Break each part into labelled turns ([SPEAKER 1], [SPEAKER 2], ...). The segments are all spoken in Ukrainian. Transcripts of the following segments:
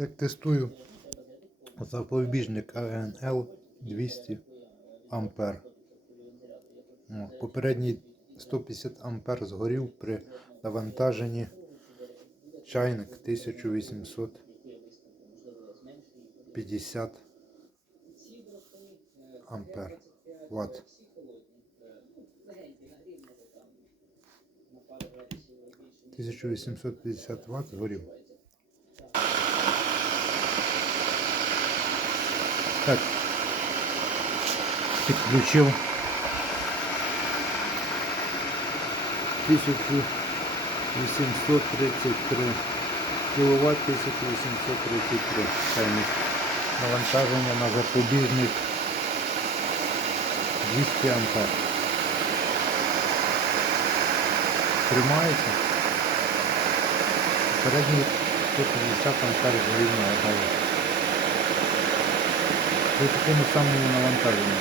[SPEAKER 1] Як тестую запобіжник АНЛ 200 ампер. Попередній 150 ампер згорів при навантаженні чайник 1850 ампер. Ватт. Тисячу вісімсот п'ятдесят ватт згорів. Так. Підключив 1833 кВт 1833 чайник. Навантаження на запобіжник 200 ампер. Тримається. Передній 150 ампер згорів нагадаю. При такому самому навантаженні.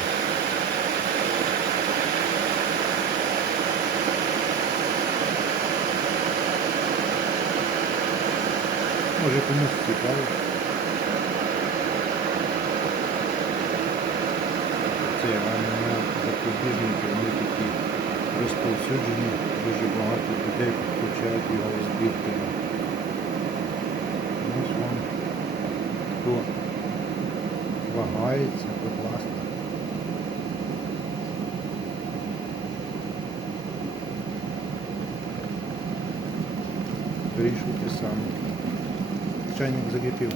[SPEAKER 1] Може комусь цікаво. Це на запобіжники, вони такі розповсюджені, дуже багато людей підключають його з збірками. Ось вам хто вагається, будь ласка. Вирішуйте самі. Чайник закипів.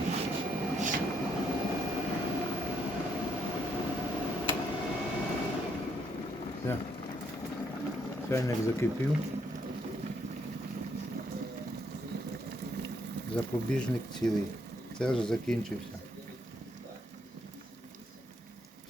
[SPEAKER 1] Все. Чайник закипів. Запобіжник цілий. Це вже закінчився.